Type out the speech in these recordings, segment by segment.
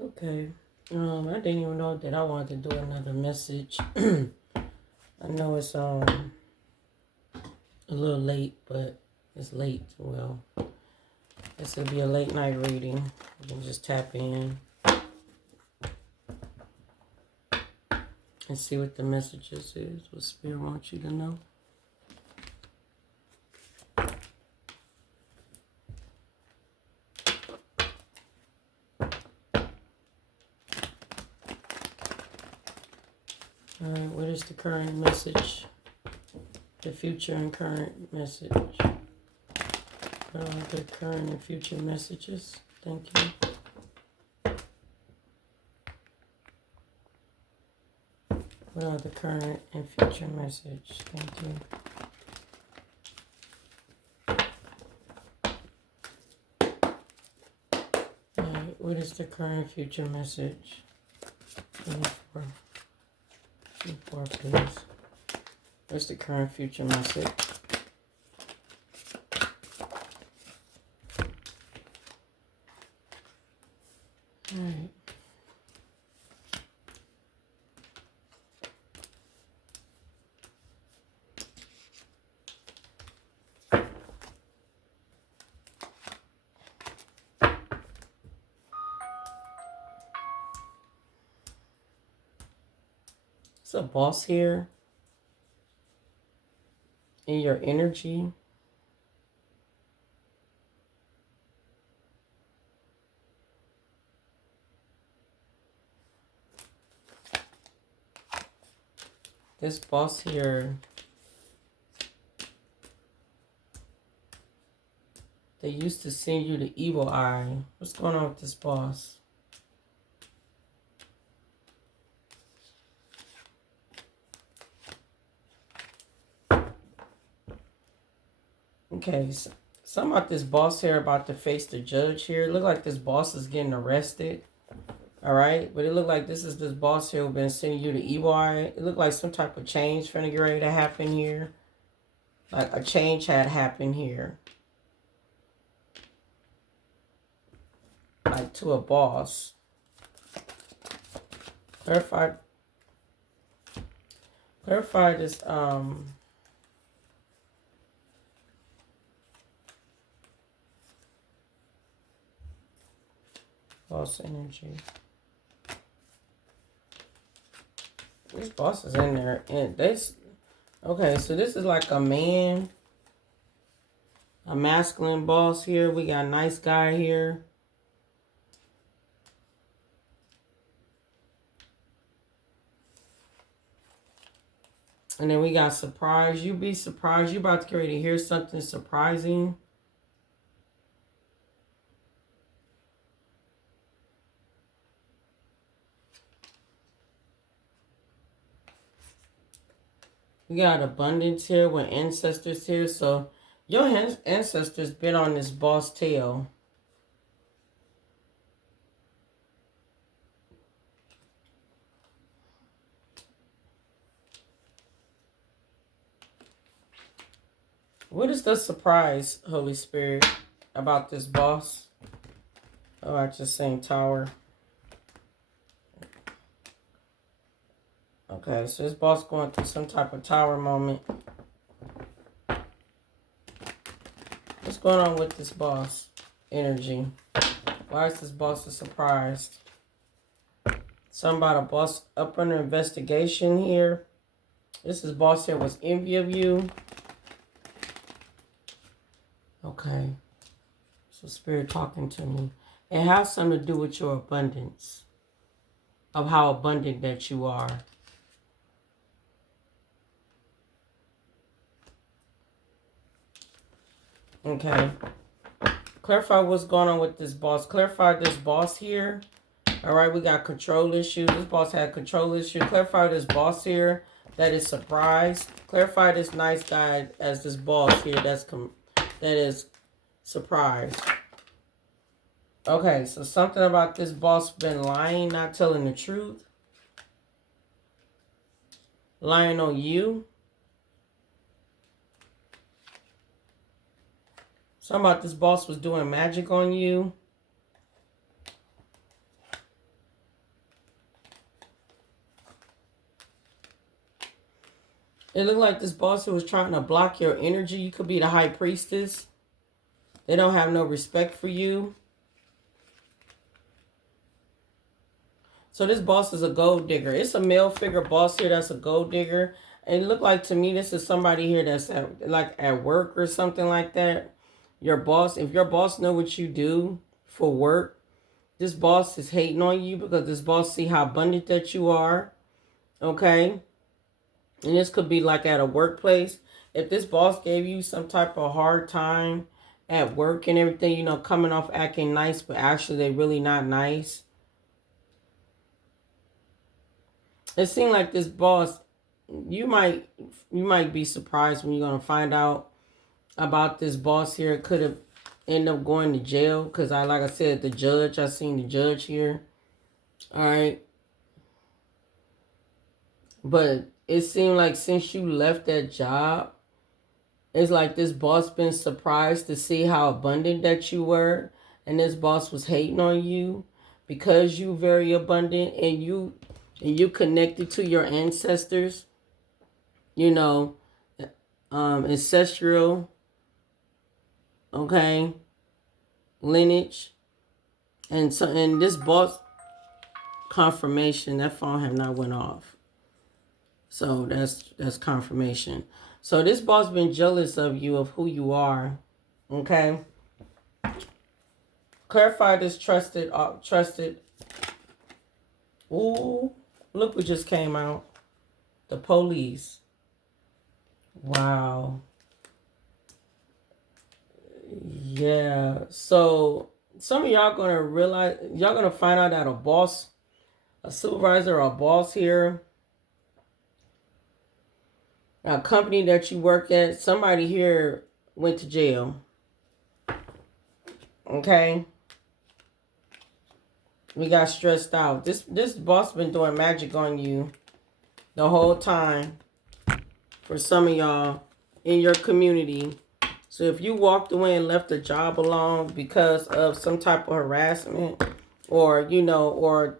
Okay. I didn't even know that I wanted to do another message. I know it's a little late, but it's late. Well, this will be a late night reading. You can just tap in and see what the messages is, what Spirit wants you to know. All right, what is the current message? The future and current message. What are the current and future messages? Thank you. What are the current and future message? Thank you. All right, what is the current future message? 24. 24, please. What's the current future message? All right. It's a boss here in your energy. This boss here, they used to send you the evil eye. What's going on with this boss? Okay, so something about this boss here about to face the judge here. It look like this boss is getting arrested. All right, but it looked like this boss here who been sending you the evil eye. It looked like some type of change finna get ready to happen here. Like a change had happened here. Like to a boss. Clarify this boss energy. This boss is in there, and this. Okay, so this is like a man, a masculine boss here. We got a nice guy here. And then we got surprise. You be surprised. You about to get ready to hear something surprising. We got abundance here with ancestors here. So your ancestors been on this boss tail. What is the surprise, Holy Spirit, about this boss? Oh, I just saying tower. Okay, so this boss going through some type of tower moment. What's going on with this boss energy? Why is this boss so surprised? Something about a boss up under investigation here. This is boss here was envy of you. Okay. So Spirit talking to me. It has something to do with your abundance. Of how abundant that you are. Okay. Clarify what's going on with this boss. Clarify this boss here. All right, we got control issues. This boss had control issues. Clarify this boss here that is surprised. Clarify this nice guy as this boss here that is surprised. Okay, so something about this boss been lying, not telling the truth. Lying on you. Something about this boss was doing magic on you. It looked like this boss who was trying to block your energy. You could be the high priestess. They don't have no respect for you. So this boss is a gold digger. It's a male figure boss here that's a gold digger. And it looked like to me this is somebody here that's at work or something like that. Your boss, if your boss know what you do for work, this boss is hating on you because this boss see how abundant that you are. Okay? And this could be like at a workplace. If this boss gave you some type of hard time at work and everything, you know, coming off acting nice, but actually they really not nice. It seemed like this boss, you might be surprised when you're going to find out about this boss here. It could have ended up going to jail because like I said, the judge, I seen the judge here. All right. But it seemed like since you left that job, it's like this boss been surprised to see how abundant that you were. And this boss was hating on you because you very abundant and you connected to your ancestors. You know, ancestral, okay, lineage. And so, and this boss confirmation, that phone have not went off. So that's confirmation. So this boss been jealous of you, of who you are. Okay. Clarify this trusted. Ooh, look what just came out. The police. Wow. Yeah. So some of y'all gonna realize, y'all gonna find out that a boss, a supervisor or a boss here, a company that you work at, somebody here went to jail. Okay. We got stressed out. This boss been doing magic on you the whole time. For some of y'all in your community. So if you walked away and left the job alone because of some type of harassment, or, you know, or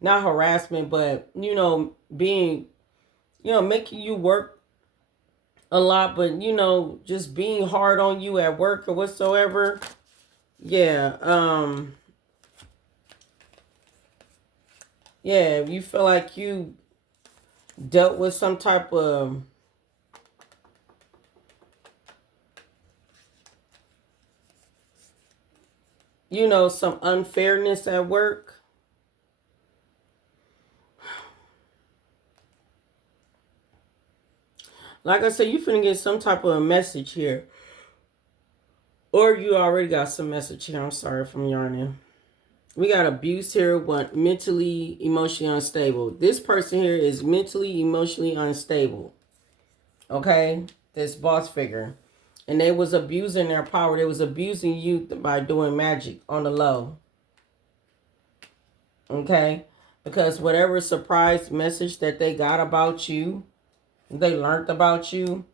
not harassment, but, you know, being, you know, making you work a lot, but, you know, just being hard on you at work or whatsoever. Yeah. Yeah, if you feel like you dealt with some type of you know, some unfairness at work. Like I said, you finna get some type of a message here. Or you already got some message here. I'm sorry if I'm yarning. We got abuse here, but mentally, emotionally unstable. This person here is mentally, emotionally unstable. Okay? This boss figure. And they was abusing their power. They was abusing you by doing magic on the low. Okay? Because whatever surprise message that they got about you, they learned about you,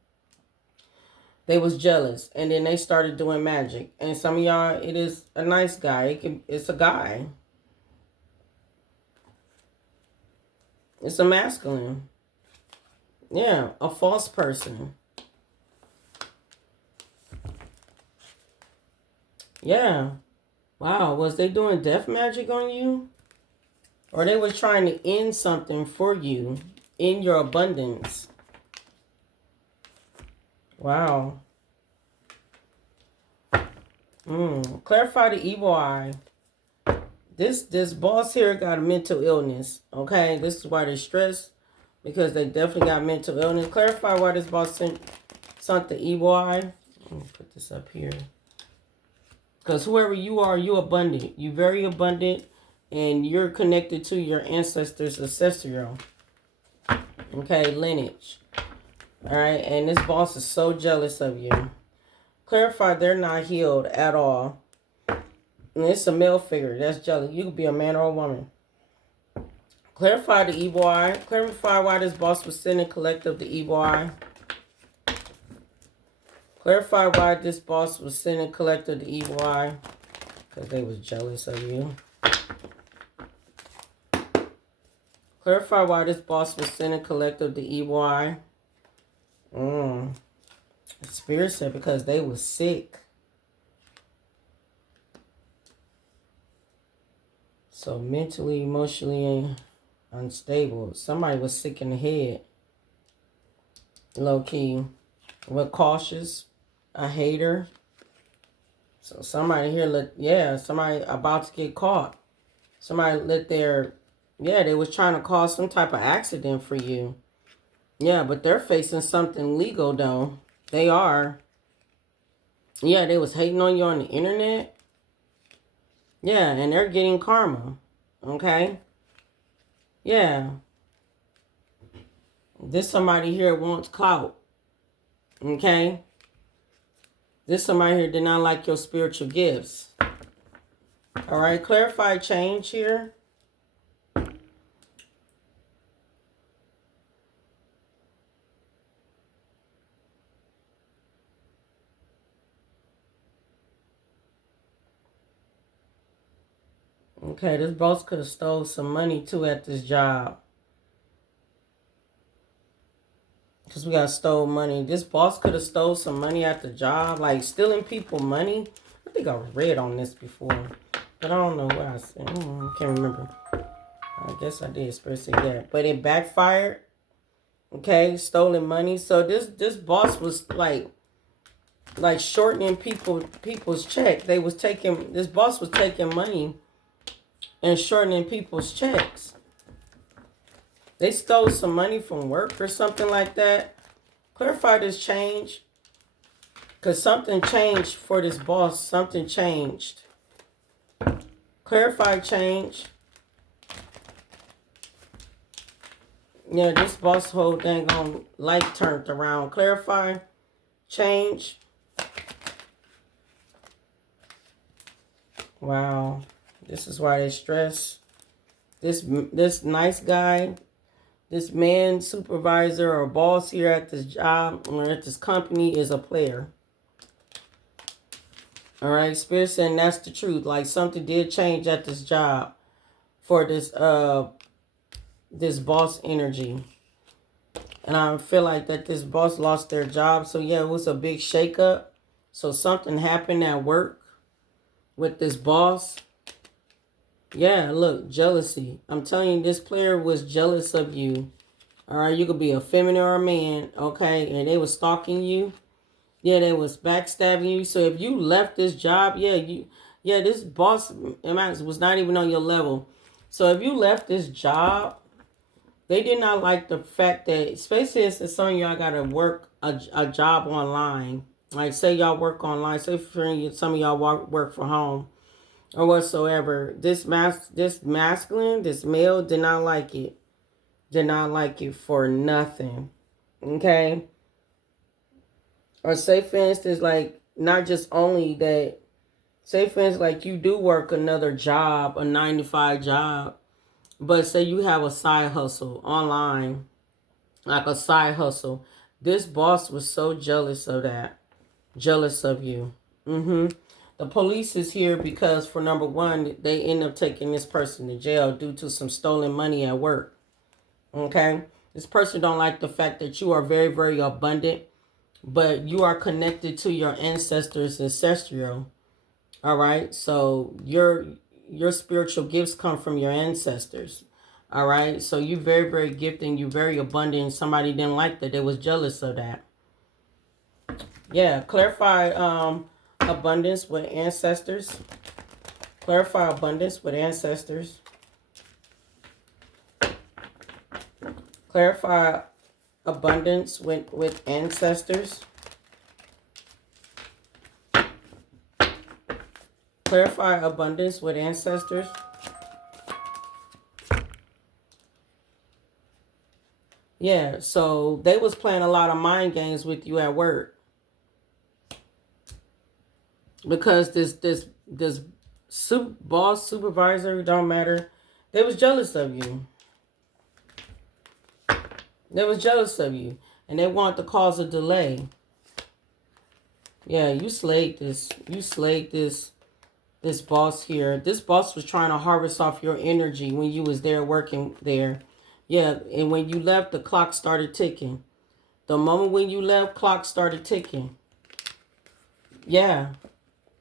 they was jealous. And then they started doing magic. And some of y'all, it is a nice guy. It's a guy. It's a masculine. Yeah, a false person. Yeah. Wow, was they doing death magic on you? Or they were trying to end something for you in your abundance. Wow. Clarify the evil eye. This boss here got a mental illness. Okay, this is why they're stressed, because they definitely got mental illness. Clarify why this boss sent the evil eye. Let me put this up here. Because whoever you are, you abundant. You very abundant, and you're connected to your ancestors' ancestral. Okay, lineage. All right, and this boss is so jealous of you. Clarify they're not healed at all. And it's a male figure that's jealous. You could be a man or a woman. Clarify the evil eye. Clarify why this boss was sending collective the evil eye. Clarify why this boss was sending collective the evil eye. Because they was jealous of you. Clarify why this boss was sending collective the evil eye. Spirit said because they was sick. So mentally, emotionally unstable. Somebody was sick in the head. Low key. We're cautious. A hater. So somebody here somebody about to get caught. Somebody they was trying to cause some type of accident for you. Yeah, but they're facing something legal though. They are. Yeah, they was hating on you on the internet. Yeah, and they're getting karma. Okay? Yeah. This somebody here wants clout. Okay? This somebody here did not like your spiritual gifts. All right, clarify change here. Okay, this boss could have stole some money too at this job. Because we got stole money. This boss could have stole some money at the job. Like stealing people money. I think I read on this before. But I don't know what I said. I can't remember. I guess I did. Spirit said yeah. But it backfired. Okay, stolen money. So this boss was like shortening people's check. This boss was taking money and shortening people's checks. They stole some money from work or something like that. Clarify this change. Because something changed for this boss. Something changed. Clarify change. Yeah, this boss whole dang on life turned around. Clarify change. Wow. This is why they stress. This nice guy, this man, supervisor or boss here at this job or at this company is a player. All right, Spirit saying that's the truth. Like something did change at this job for this boss energy. And I feel like that this boss lost their job. So yeah, it was a big shakeup. So something happened at work with this boss. Yeah, look, jealousy. I'm telling you, this player was jealous of you. All right, you could be a feminine or a man, okay? And they was stalking you. Yeah, they was backstabbing you. So if you left this job, this boss was not even on your level. So if you left this job, they did not like the fact that, especially if some of y'all got to work a job online. Like say y'all work online. Say for some of y'all work from home. Or whatsoever. This masculine, this male did not like it. Did not like it for nothing. Okay? Or say for instance, like, not just only that, say for instance, like you do work another job, a 9-to-5 job, but say you have a side hustle online, like a side hustle. This boss was so jealous of that. Jealous of you. The police is here because, for number one, they end up taking this person to jail due to some stolen money at work. Okay? This person don't like the fact that you are very, very abundant, but you are connected to your ancestors, ancestral. All right? So your spiritual gifts come from your ancestors. All right? So you're very, very gifted. You're very abundant. Somebody didn't like that. They was jealous of that. Yeah, clarify abundance with ancestors. Clarify abundance with ancestors. Clarify abundance with ancestors. Clarify abundance with ancestors. Yeah, so they was playing a lot of mind games with you at work. Because this boss, supervisor, don't matter. They was jealous of you. They was jealous of you. And they wanted to cause a delay. Yeah, you slayed this. You slayed this boss here. This boss was trying to harvest off your energy when you was there working there. Yeah, and when you left, the clock started ticking. The moment when you left, clock started ticking. Yeah.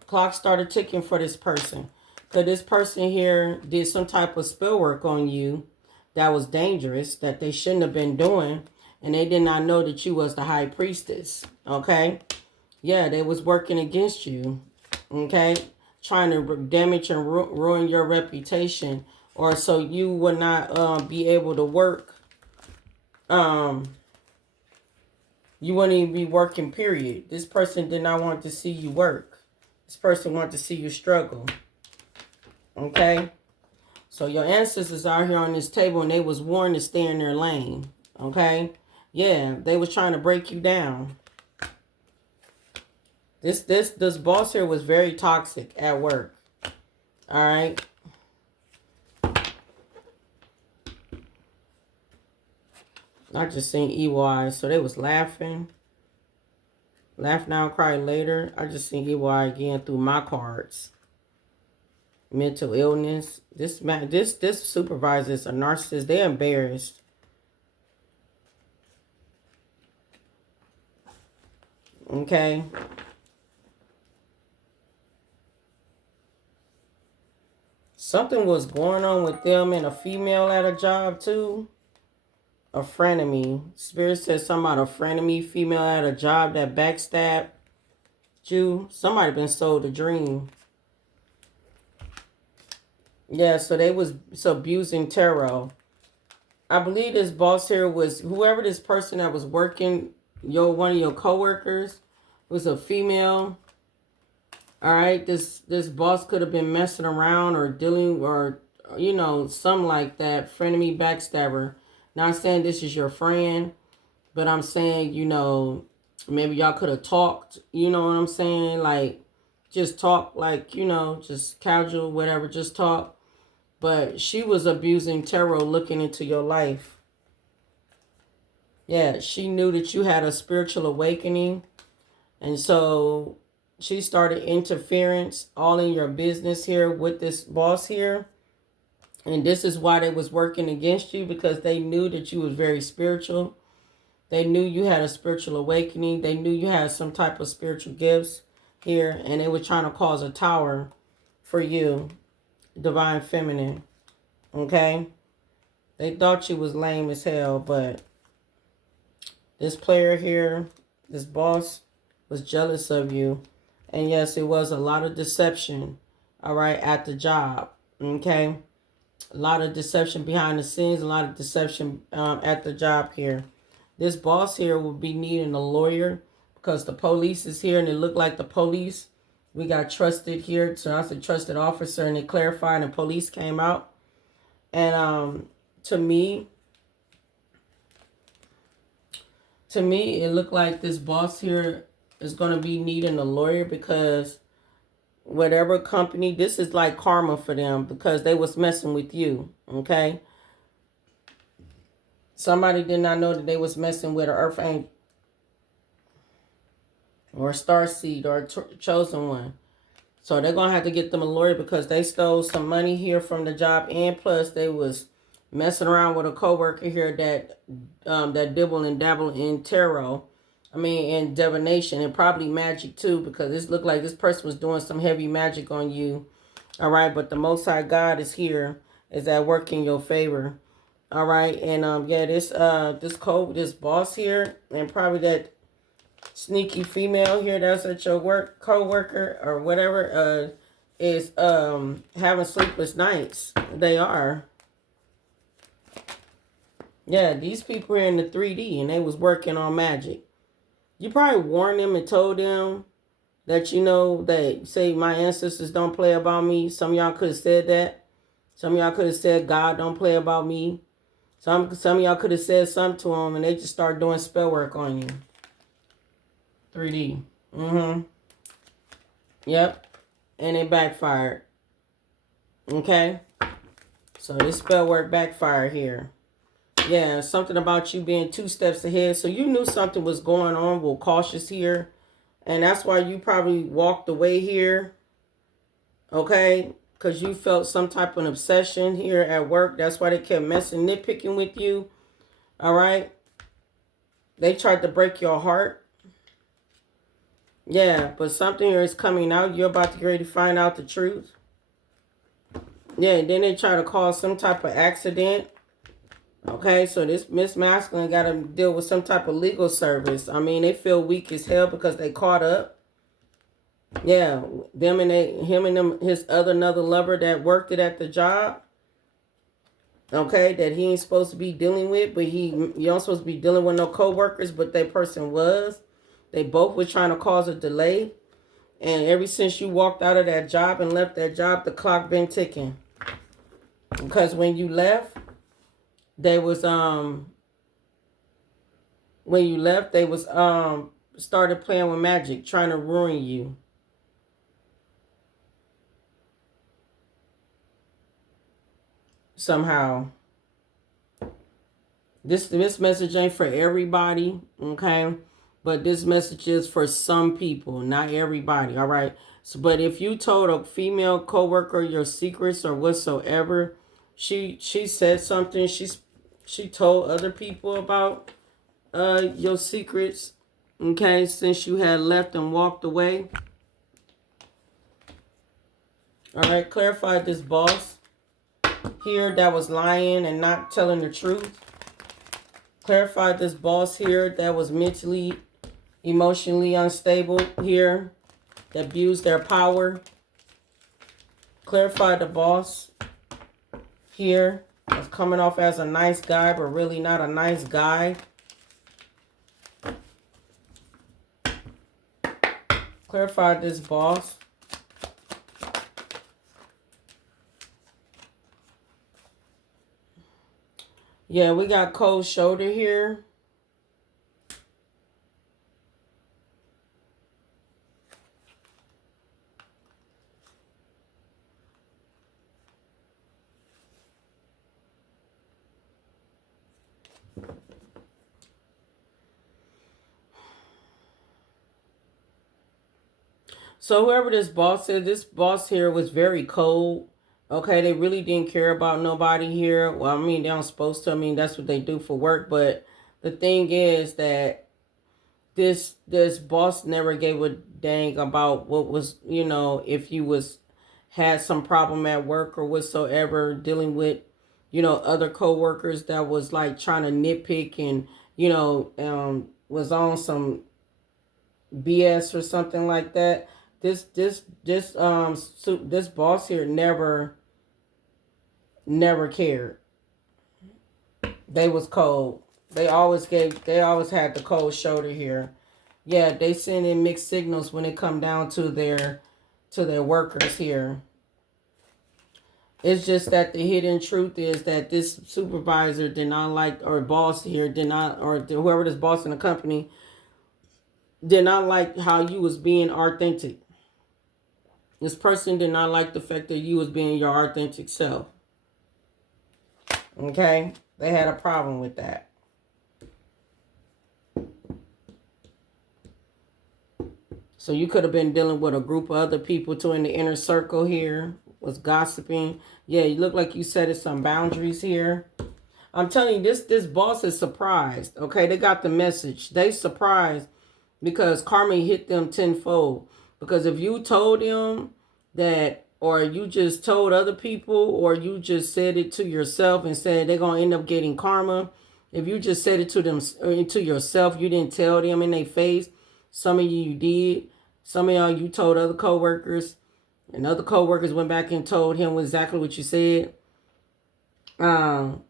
Clock started ticking for this person. Because this person here did some type of spell work on you that was dangerous, that they shouldn't have been doing. And they did not know that you was the high priestess. Okay? Yeah, they was working against you. Okay? Trying to damage and ruin your reputation. Or so you would not be able to work. You wouldn't even be working, period. This person did not want to see you work. This person wanted to see you struggle. Okay? So your ancestors out here on this table and they was warned to stay in their lane. Okay? Yeah, they was trying to break you down. This boss here was very toxic at work. All right? I just seen evil eyes. So they was laughing. Laugh now, cry later. I just seen evil eye again through my cards. Mental illness. This supervisor is a narcissist. They're embarrassed. Okay. Something was going on with them and a female at a job too. A frenemy. Spirit says something about a frenemy female at a job that backstabbed you. Somebody been sold a dream. Yeah, so they was abusing tarot. I believe this boss here was whoever this person that was working, one of your coworkers was a female. All right, this boss could have been messing around or dealing or something like that. Frenemy, backstabber. Not saying this is your friend, but I'm saying maybe y'all could have talked. You know what I'm saying? Like just talk, like just casual, whatever. Just talk. But she was abusing tarot, looking into your life. Yeah, she knew that you had a spiritual awakening. And so she started interference all in your business here with this boss here. And this is why they was working against you, because they knew that you was very spiritual. They knew you had a spiritual awakening. They knew you had some type of spiritual gifts here. And they were trying to cause a tower for you. Divine feminine. Okay? They thought you was lame as hell, but this player here, this boss, was jealous of you. And yes, it was a lot of deception, all right, at the job. Okay? A lot of deception behind the scenes, a lot of deception at the job here. This boss here will be needing a lawyer because the police is here and it looked like the police. We got trusted here, so I said trusted officer, and it clarified and the police came out. And to me, it looked like this boss here is going to be needing a lawyer because whatever company, this is like karma for them because they was messing with you, okay? Somebody did not know that they was messing with an earth angel or a star seed or a chosen one. So they're going to have to get them a lawyer because they stole some money here from the job, and plus they was messing around with a coworker here that dibble and dabble in tarot. In divination and probably magic too, because this looked like this person was doing some heavy magic on you. All right, but the Most High God is here, is at work in your favor. All right, and yeah, this boss here, and probably that sneaky female here that's at your work, co-worker or whatever, is having sleepless nights. They are. Yeah, these people are in the 3D and they was working on magic. You probably warned them and told them that, that say my ancestors don't play about me. Some of y'all could have said that. Some of y'all could have said God don't play about me. Some of y'all could have said something to them and they just start doing spell work on you. 3D. Yep. And it backfired. Okay. So this spell work backfired here. Yeah, something about you being 2 steps ahead. So you knew something was going on. We're cautious here. And that's why you probably walked away here. Okay? Because you felt some type of obsession here at work. That's why they kept nitpicking with you. All right? They tried to break your heart. Yeah, but something is coming out. You're about to get ready to find out the truth. Yeah, and then they try to cause some type of accident. Okay, so this Miss Masculine got to deal with some type of legal service. I mean, they feel weak as hell because they caught up. Yeah, him and his another lover that worked it at the job. Okay, that he ain't supposed to be dealing with, but you don't supposed to be dealing with no co-workers, but that person was. They both were trying to cause a delay. And ever since you walked out of that job and left that job, the clock been ticking. Because when you left, they was started playing with magic, trying to ruin you. Somehow. This message ain't for everybody, okay? But this message is for some people, not everybody, all right? So, but if you told a female coworker your secrets or whatsoever, she said something, she told other people about your secrets, okay, since you had left and walked away. All right, clarify this boss here that was lying and not telling the truth. Clarify this boss here that was mentally, emotionally unstable here, that abused their power. Clarify the boss here that's coming off as a nice guy, but really not a nice guy. Clarify this boss. Yeah, we got cold shoulder here. So whoever this boss is, this boss here was very cold. Okay, they really didn't care about nobody here. Well, I mean, they aren't supposed to. I mean, that's what they do for work. But the thing is that this boss never gave a dang about what was, you know, if you had some problem at work or whatsoever, dealing with, you know, other coworkers that was like trying to nitpick and, you know, was on some BS or something like that. This boss here never cared. They was cold. They always had the cold shoulder here. Yeah, they send in mixed signals when it come down to their workers here. It's just that the hidden truth is that this supervisor did not like, or boss here did not, or whoever this boss in the company did not like how you was being authentic. This person did not like the fact that you was being your authentic self. Okay? They had a problem with that. So you could have been dealing with a group of other people too in the inner circle here. Was gossiping. Yeah, you look like you set some boundaries here. I'm telling you, this boss is surprised. Okay, they got the message. They surprised because karma hit them tenfold. Because if you told them that, or you just told other people, or you just said it to yourself and said they're going to end up getting karma. If you just said it to them, or to yourself, you didn't tell them in their face. Some of you did. Some of y'all, you told other coworkers. And other coworkers went back and told him exactly what you said. Some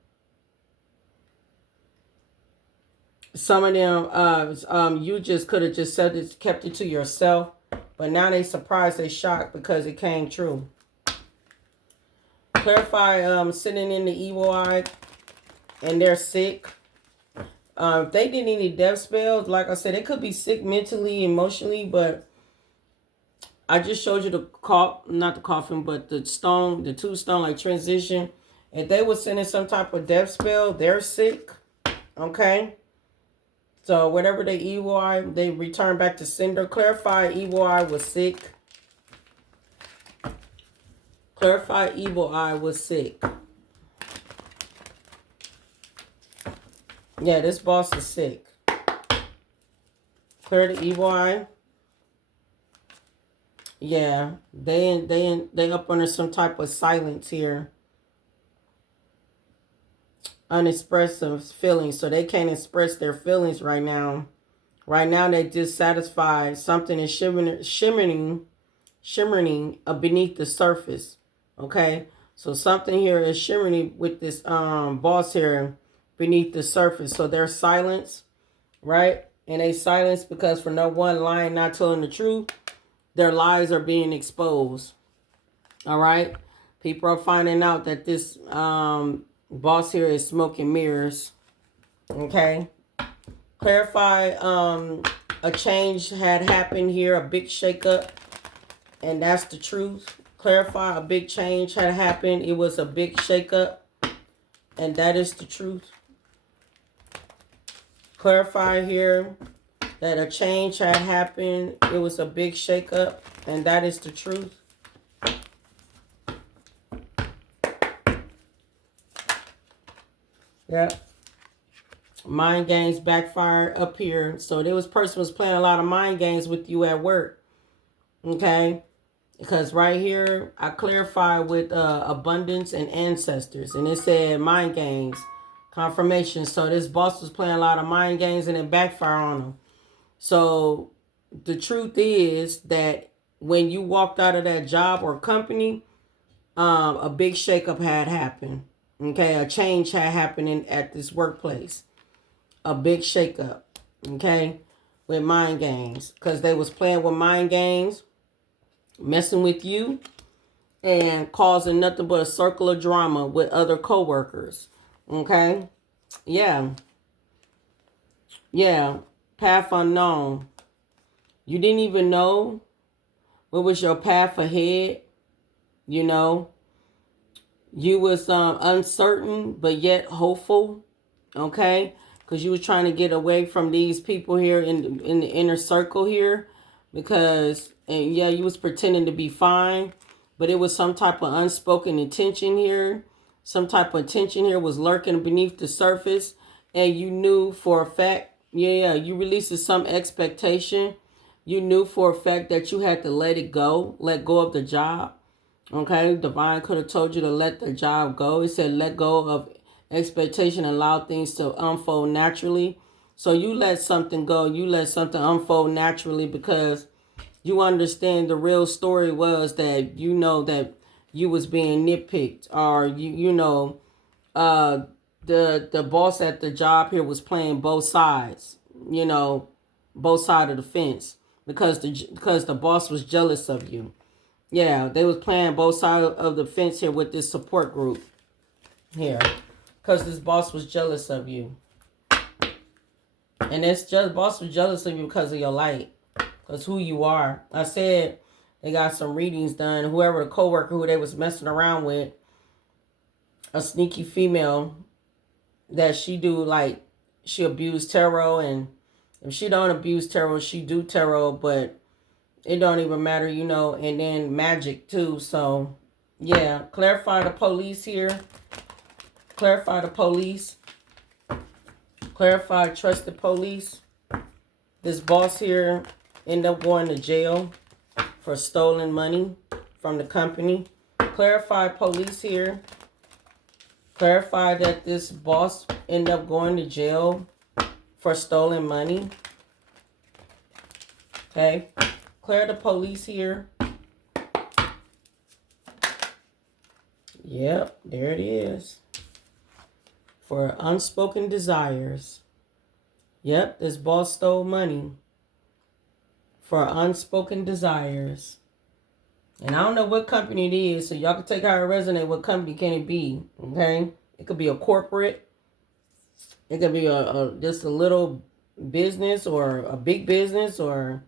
of them, you just could have just said it, kept it to yourself. But now they surprised, they shocked because it came true. Clarify, sitting in the evil eye and they're sick. If they did any death spells, like I said, they could be sick mentally, emotionally, but I just showed you not the coffin, but the stone, the two stone, like transition. If they were sending some type of death spell, they're sick. Okay? So whatever the evil eye, they return back to sender. Clarify evil eye was sick. Clarify evil eye was sick. Yeah, this boss is sick. Clear the evil eye. Yeah, they up under some type of silence here. Unexpressive feelings. So they can't express their feelings right now. Right now they dissatisfied. Something is shimmering beneath the surface. Okay? So something here is shimmering with this boss here beneath the surface. So they're silence, right? And they silence because for no one lying, not telling the truth, their lies are being exposed. All right? People are finding out that this boss here is smoking mirrors. Okay? Clarify a change had happened here, a big shakeup, and that's the truth. Clarify a big change had happened. It was a big shakeup, and that is the truth. Clarify here that a change had happened. It was a big shakeup, and that is the truth. Yep. Mind games backfire up here. So there was person was playing a lot of mind games with you at work. Okay. Because right here, I clarify with abundance and ancestors. And it said mind games. Confirmation. So this boss was playing a lot of mind games and it backfired on him. So the truth is that when you walked out of that job or company, a big shakeup had happened. Okay. A change had happened at this workplace. A big shakeup. Okay. With mind games. Because they was playing with mind games. Messing with you and causing nothing but a circle of drama with other coworkers. Okay? Yeah. Yeah. Path unknown. You didn't even know what was your path ahead. You know. You was uncertain but yet hopeful. Okay? Because you was trying to get away from these people here in the inner circle here. Because, and yeah, you was pretending to be fine, but it was some type of unspoken intention here. Some type of tension here was lurking beneath the surface. And you knew for a fact, yeah, you released some expectation. You knew for a fact that you had to let go of the job. Okay, Divine could have told you to let the job go. It said let go of expectation, allow things to unfold naturally. So you let something go, you let something unfold naturally because you understand the real story was that you know that you was being nitpicked or the boss at the job here was playing both sides, both sides of the fence because the boss was jealous of you. Yeah, they was playing both sides of the fence here with this support group here because this boss was jealous of you. And this boss was jealous of you because of your light. Because who you are. I said they got some readings done. Whoever the coworker who they was messing around with. A sneaky female. That she abused tarot. And if she don't abuse tarot, she do tarot. But it don't even matter, And then magic too. So, yeah. Clarify the police here. Clarify the police. Clarify trusted police. This boss here end up going to jail for stolen money from the company. Clarify police here. Clarify that this boss end up going to jail for stolen money. Okay. Clear the police here. Yep, there it is. For unspoken desires. Yep, this boss stole money for unspoken desires. And I don't know what company it is, so y'all can take how it resonates. What company can it be? Okay? It could be a corporate. It could be just a little business or a big business or,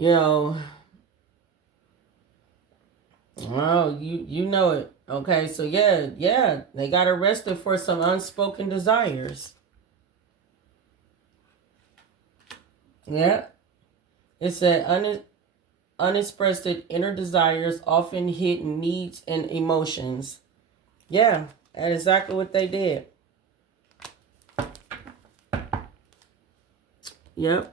oh, you know it. Okay, so yeah, they got arrested for some unspoken desires. Yeah. It said unexpressed inner desires, often hidden needs and emotions. Yeah, that's exactly what they did. Yep.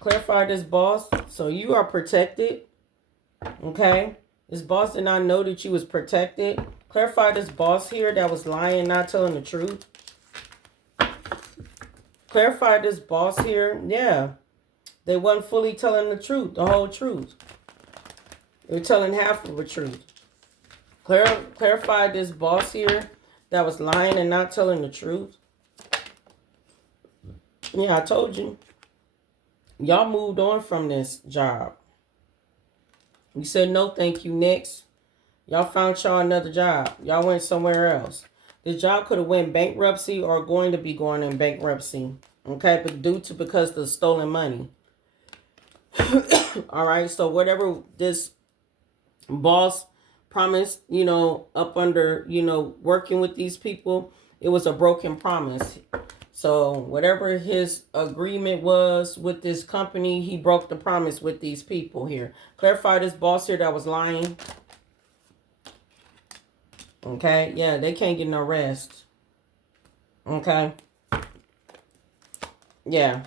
Clarify this boss. So you are protected. Okay. This boss did not know that you was protected. Clarify this boss here that was lying, not telling the truth. Clarify this boss here. Yeah. They wasn't fully telling the truth, the whole truth. They're telling half of the truth. Clarify this boss here that was lying and not telling the truth. Yeah, I told you. Y'all moved on from this job. You said no thank you next. Y'all found y'all another job. Y'all went somewhere else. This job could have went bankruptcy or going to be going in bankruptcy. Okay, but because of the stolen money. All right, so whatever this boss promised, up under, working with these people, it was a broken promise. So whatever his agreement was with this company, he broke the promise with these people here. Clarify this boss here that was lying. Okay, yeah, they can't get no rest. Okay. Yeah.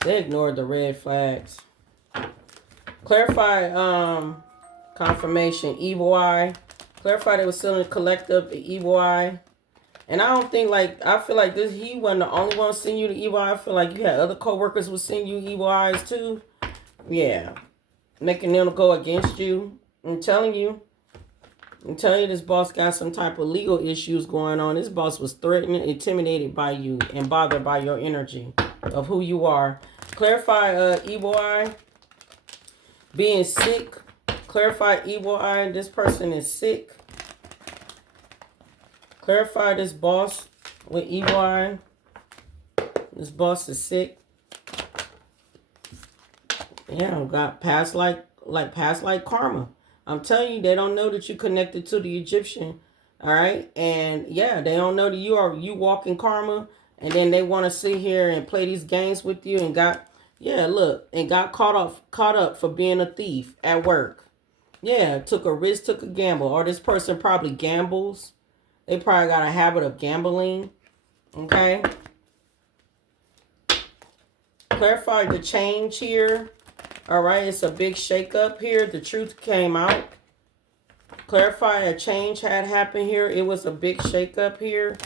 They ignored the red flags. Clarify confirmation, evil eye. Clarify they was still in the collective, the evil eye. And I don't think, I feel like he wasn't the only one sending you the evil eye. I feel like you had other co-workers who send you evil eyes too. Yeah. Making them go against you. I'm telling you, this boss got some type of legal issues going on. This boss was threatened, intimidated by you, and bothered by your energy of who you are. Clarify evil eye. Being sick. Clarify evil eye. This person is sick. Clarify this boss with evil eye. This boss is sick. Yeah, got past like karma. I'm telling you, they don't know that you connected to the Egyptian. All right. And yeah, they don't know that you walk in karma. And then they want to sit here and play these games with you and got caught up for being a thief at work. Yeah, took a risk, took a gamble. Or this person probably gambles. They probably got a habit of gambling. Okay. Clarify the change here. All right, it's a big shakeup here. The truth came out. Clarify a change had happened here. It was a big shakeup here.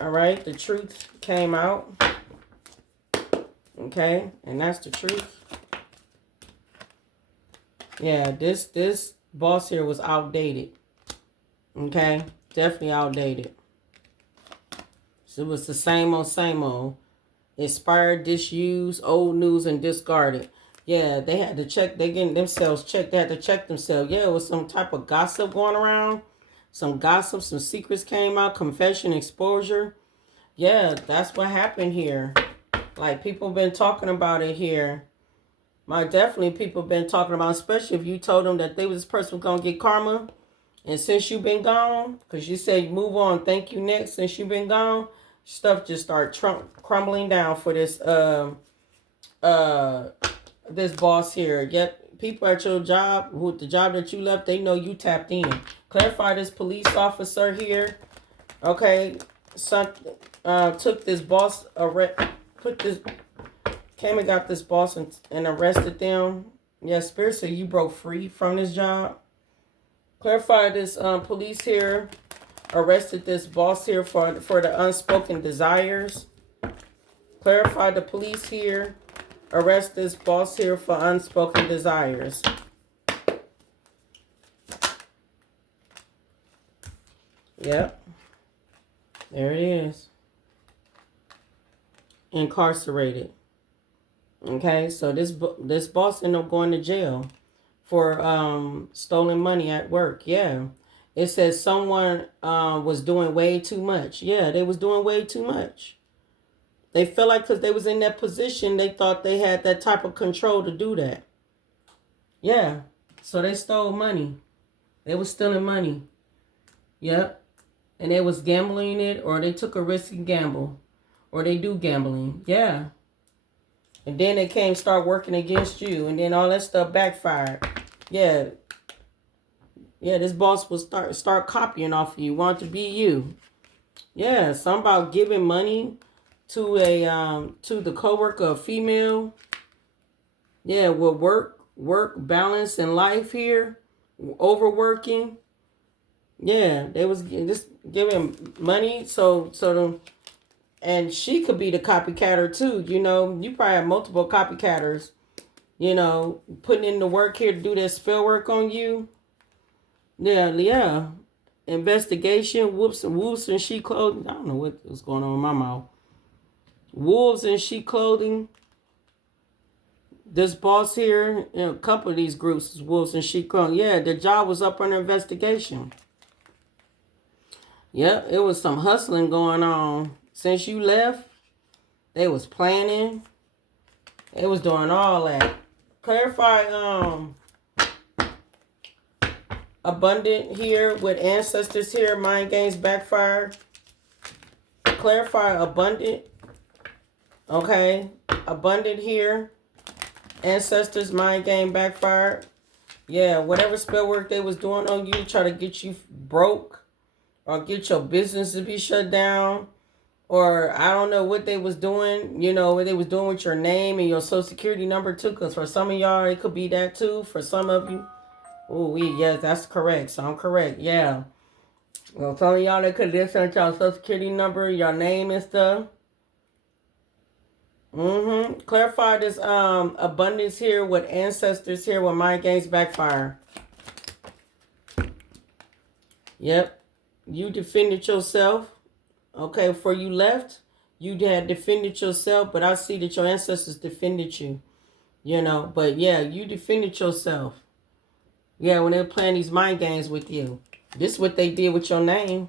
All right, the truth came out. Okay, and that's the truth. Yeah, this boss here was outdated. Okay, definitely outdated. So it was the same old. Expired, disused, old news, and discarded. Yeah, they had to check. They getting themselves checked. They had to check themselves. Yeah, it was some type of gossip going around. Some gossip, some secrets came out. Confession, exposure. Yeah, that's what happened here. Like, people been talking about it here. Definitely people been talking about, especially if you told them that this person was going to get karma. And since you've been gone, because you said move on, thank you next. Since you've been gone, stuff just start crumbling down for this this boss here. Yet people at your job, with the job that you left, they know you tapped in. Clarify this police officer here. Okay, took this boss came and got this boss and arrested them. Yeah, Spirit said you broke free from this job. Clarify this police here arrested this boss here for the unspoken desires. Clarify the police here arrest this boss here for unspoken desires. Yep. There it is. Incarcerated. Okay, so this boss ended up going to jail for stolen money at work. Yeah. It says someone was doing way too much. Yeah, they was doing way too much. They felt like because they was in that position, they thought they had that type of control to do that. Yeah. So they stole money. They was stealing money. Yep. And they was gambling it, or they took a risky gamble. Or they do gambling. Yeah. And then they start working against you. And then all that stuff backfired. Yeah. Yeah, this boss will start copying off of you. Want to be you. Yeah, something about giving money to to the coworker, a female. Yeah, with work balance in life here, overworking. Yeah, they was just giving money and she could be the copycatter too. You know, you probably have multiple copycatters. You know, putting in the work here to do that spell work on you. Yeah, yeah. Investigation, wolves in sheep clothing. I don't know what was going on in my mouth. Wolves in sheep clothing. This boss here, a couple of these groups is wolves in sheep clothing. Yeah, the job was up under investigation. Yep, it was some hustling going on. Since you left, they was planning. They was doing all that. Clarify, abundant here with ancestors here, mind games backfire. Clarify abundant. Okay. Abundant here. Ancestors mind game backfire. Yeah, whatever spell work they was doing on you, try to get you broke or get your business to be shut down. Or I don't know what they was doing, you know, what they was doing with your name and your social security number too. Because for some of y'all, it could be that too. For some of you. Oh, yes, that's correct. So I'm correct. Yeah. Well, some of y'all that could have sent y'all social security number, your name and stuff. Clarify this abundance here with ancestors here with mind games backfire. Yep. You defended yourself. Okay, before you left, you had defended yourself, but I see that your ancestors defended you. You know, but yeah, you defended yourself. Yeah, when they were playing these mind games with you. This is what they did with your name.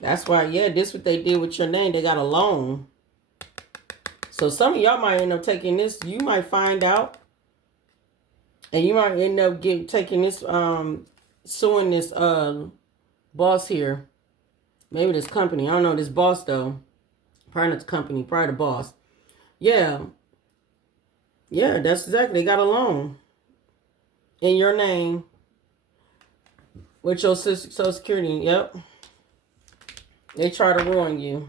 That's why, yeah, this is what they did with your name. They got a loan. So some of y'all might end up taking this. You might find out. And you might end up taking this, suing this boss here. Maybe this company. I don't know, this boss though. Probably not the company, probably the boss. Yeah. Yeah, that's exactly. They got a loan in your name with your social security. Yep. They try to ruin you.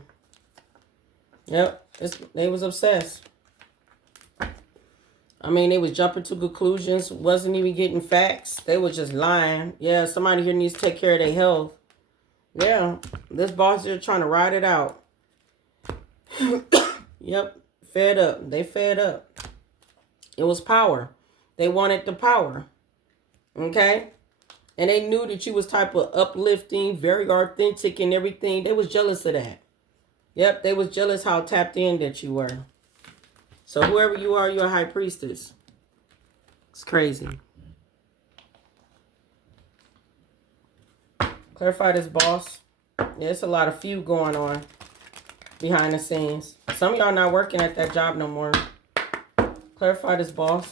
Yep. They was obsessed. I mean, they was jumping to conclusions. Wasn't even getting facts. They was just lying. Yeah, somebody here needs to take care of their health. Yeah. This boss is trying to ride it out. Yep. Fed up. They fed up. It was power. They wanted the power. Okay? And they knew that you was type of uplifting, very authentic and everything. They was jealous of that. Yep, they was jealous how tapped in that you were. So whoever you are, you're a high priestess. It's crazy. Clarify this boss. Yeah, it's a lot of feud going on behind the scenes. Some of y'all not working at that job no more. Clarify this boss.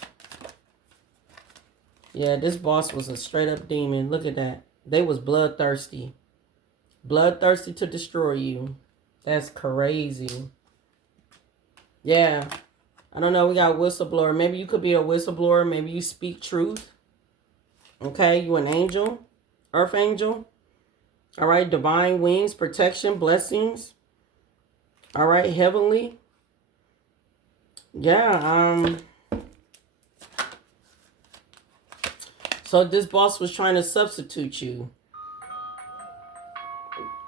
Yeah, this boss was a straight up demon. Look at that. They was bloodthirsty. Bloodthirsty to destroy you. That's crazy. Yeah. I don't know. We got whistleblower. Maybe you could be a whistleblower. Maybe you speak truth. Okay. You an angel. Earth angel. All right. Divine wings. Protection. Blessings. All right. Heavenly. Yeah. So this boss was trying to substitute you.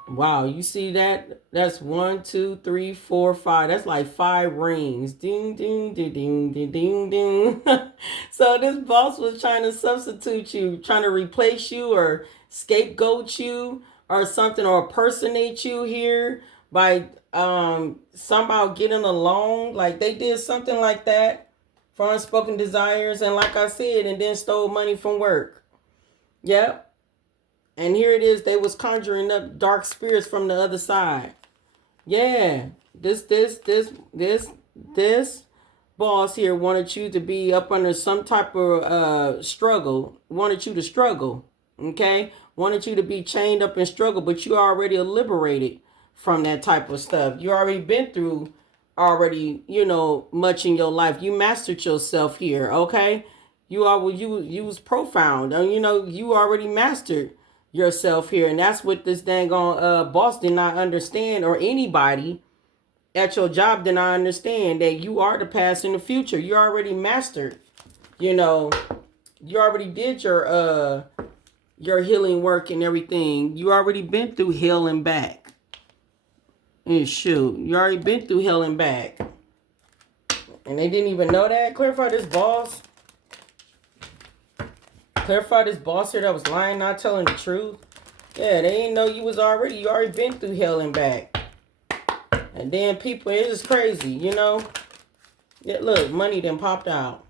Wow, you see that? That's 1, 2, 3, 4, 5. That's like 5 rings. Ding, ding, ding, ding, ding, ding, ding. So this boss was trying to substitute you, trying to replace you or scapegoat you or something, or impersonate you here by somehow getting a loan. Like they did something like that for unspoken desires. And like I said, and then stole money from work. Yep. And here it is. They was conjuring up dark spirits from the other side. Yeah. This boss here wanted you to be up under some type of struggle. Wanted you to struggle. Okay? Wanted you to be chained up and struggle. But you already liberated from that type of stuff. You already been through you know, much in your life. You mastered yourself here. Okay? You was profound. And you know, you already mastered yourself here. And that's what this dang on boss did not understand, or anybody at your job did not understand, that you are the past and the future. You already mastered, you know, you already did your healing work and everything. You already been through hell and back. And shoot, you already been through hell and back. And they didn't even know that. Clarify this boss. Clarify this boss here that was lying, not telling the truth. Yeah, they didn't know you already been through hell and back. And then people, it's just crazy, you know. Yeah, look, money then popped out.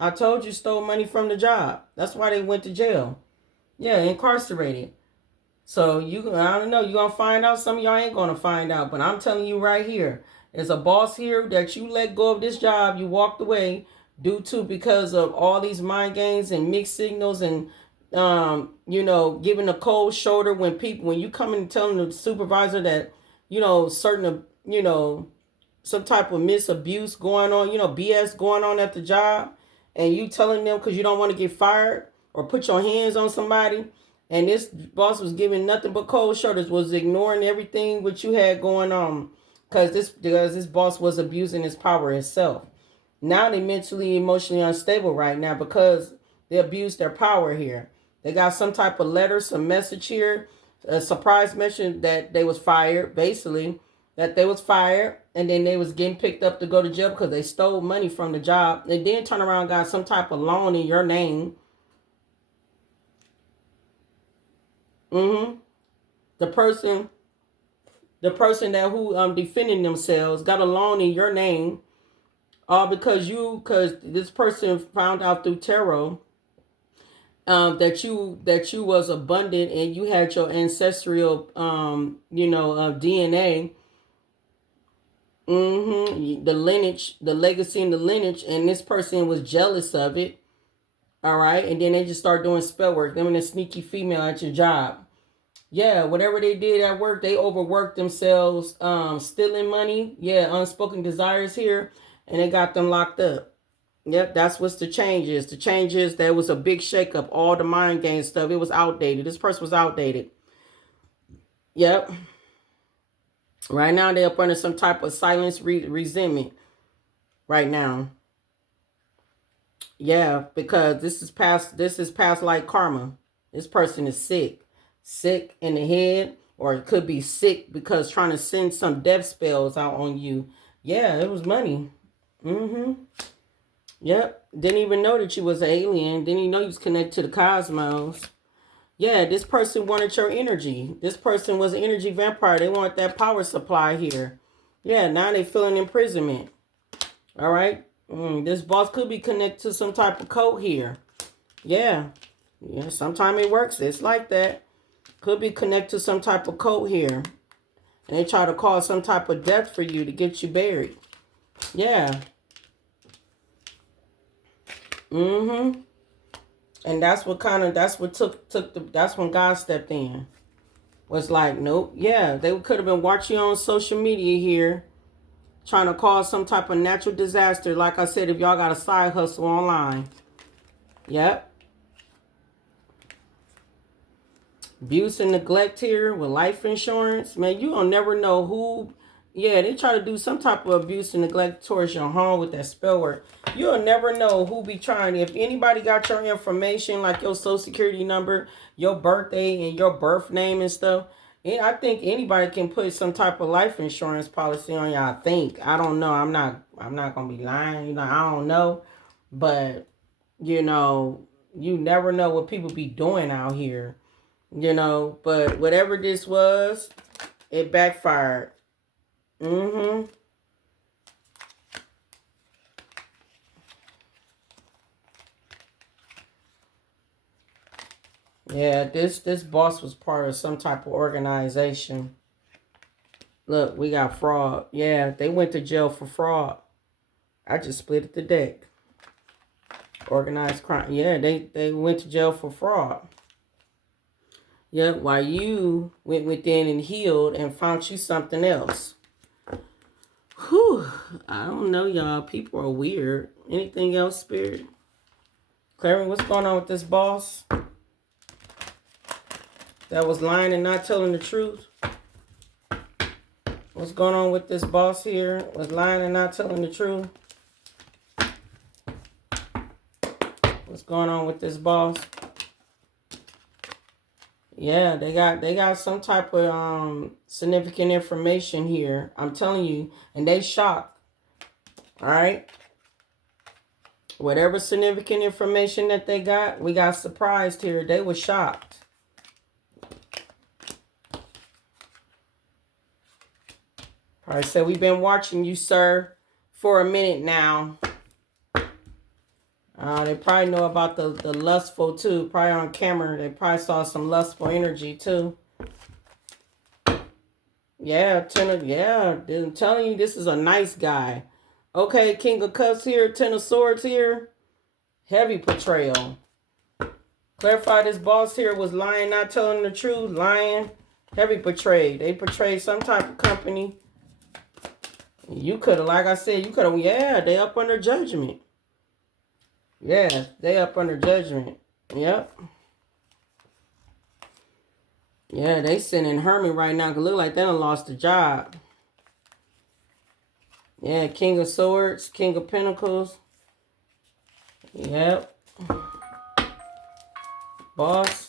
I told you, stole money from the job. That's why they went to jail. Yeah, incarcerated. So I don't know, you're going to find out. Some of y'all ain't going to find out. But I'm telling you right here, there's a boss here that you let go of this job. You walked away because of all these mind games and mixed signals and, you know, giving a cold shoulder when you come in and telling the supervisor that, you know, some type of misabuse going on, you know, BS going on at the job, and you telling them because you don't want to get fired or put your hands on somebody. And this boss was giving nothing but cold shoulders, was ignoring everything what you had going on, because this boss was abusing his power himself. Now they mentally, emotionally unstable right now because they abused their power here. They got some type of letter, some message here, a surprise message that they was fired, basically, that they was fired, and then they was getting picked up to go to jail because they stole money from the job. They then turn around and got some type of loan in your name. The person that who defending themselves got a loan in your name, all because this person found out through tarot that you was abundant and you had your ancestral DNA, the lineage, the legacy and the lineage, and this person was jealous of it. All right, and then they just start doing spell work. Them and a sneaky female at your job. Yeah, whatever they did at work, they overworked themselves, stealing money. Yeah, unspoken desires here, and they got them locked up. Yep, that's what's the change is. The change is there was a big shakeup. All the mind game stuff, it was outdated. This person was outdated. Yep. Right now, they're up under some type of silence, resentment. Right now. Yeah, because this is past like karma. This person is sick. Sick in the head, or it could be sick because trying to send some death spells out on you. Yeah, it was money. Yep. Didn't even know that you was an alien. Didn't even know you was connected to the cosmos. Yeah, this person wanted your energy. This person was an energy vampire. They want that power supply here. Yeah, now they feeling imprisonment. All right. This boss could be connected to some type of cult here. Yeah. Yeah, sometimes it works. It's like that. Could be connected to some type of cult here. And they try to cause some type of death for you to get you buried. Yeah. And that's when God stepped in. Was like, nope. Yeah, they could have been watching you on social media here, trying to cause some type of natural disaster. Like I said, if y'all got a side hustle online. Yep. Abuse and neglect here with life insurance. Man, you don't never know who. Yeah, they try to do some type of abuse and neglect towards your home with that spell work. You'll never know who be trying. If anybody got your information, like your social security number, your birthday, and your birth name and stuff, I think anybody can put some type of life insurance policy on you. I think. I don't know. I'm not gonna be lying. You know, I don't know. But you know, you never know what people be doing out here. You know, but whatever this was, it backfired. Yeah, this boss was part of some type of organization. Look, we got fraud. Yeah, they went to jail for fraud. I just split the deck. Organized crime. Yeah, they went to jail for fraud. Yeah, while you went within and healed and found you something else. Whew. I don't know, y'all. People are weird. Anything else, Spirit? Clary, what's going on with this boss? that was lying and not telling the truth. What's going on with this boss here? Was lying and not telling the truth. What's going on with this boss? Yeah, they got some type of significant information here. I'm telling you, and they shocked. All right. Whatever significant information that they got, we got surprised here. They were shocked. All right, so we've been watching you, sir, for a minute now. They probably know about the lustful, too. Probably on camera, they probably saw some lustful energy, too. Yeah, I'm telling you, this is a nice guy. Okay, King of Cups here, Ten of Swords here. Heavy portrayal. Clarify this boss here was lying, not telling the truth, lying. Heavy portrayed. They portrayed some type of company. You could have, like I said, you could have, yeah, they up under judgment. Yeah, they up under judgment. Yep. Yeah, they sitting in Hermit right now. It look like they done lost the job. Yeah, King of Swords, King of Pentacles. Yep. Boss.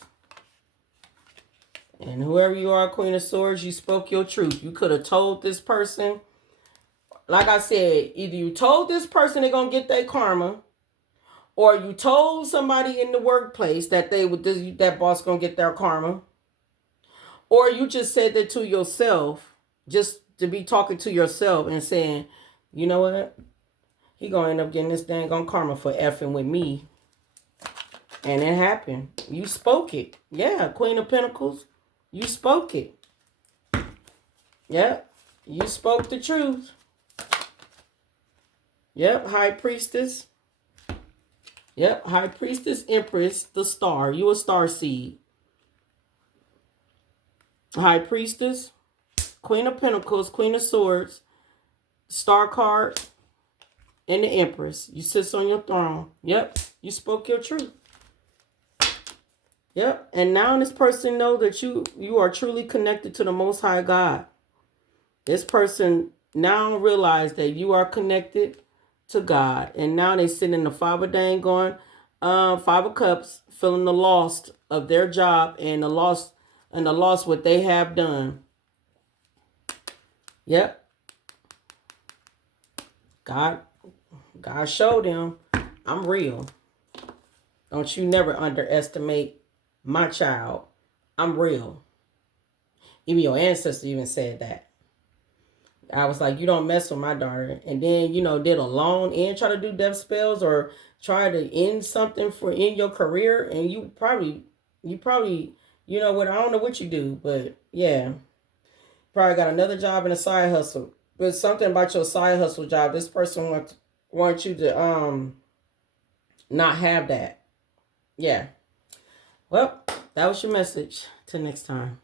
And whoever you are, Queen of Swords, you spoke your truth. You could have told this person. Like I said, either you told this person they're going to get their karma, or you told somebody in the workplace that that boss going to get their karma, or you just said that to yourself, just to be talking to yourself and saying, you know what? He going to end up getting this dang on karma for effing with me. And it happened. You spoke it. Yeah, Queen of Pentacles. You spoke it. Yep. You spoke the truth. Yep, High Priestess. Yep, High Priestess, Empress, the star. You a star seed. High Priestess, Queen of Pentacles, Queen of Swords, Star card, and the Empress. You sit on your throne. Yep, you spoke your truth. Yep, and now this person know that you are truly connected to the Most High God. This person now realize that you are connected to God, and now they sit in the Five of Cups, feeling the loss of their job and the loss what they have done. Yep. God showed them, I'm real. Don't you never underestimate my child. I'm real. Even your ancestor even said that. I was like, you don't mess with my daughter. And then, did a loan and try to do death spells or try to end something in your career. And you probably, you know what, I don't know what you do, but yeah. Probably got another job and a side hustle. But something about your side hustle job, this person wants you to not have that. Yeah. Well, that was your message. Till next time.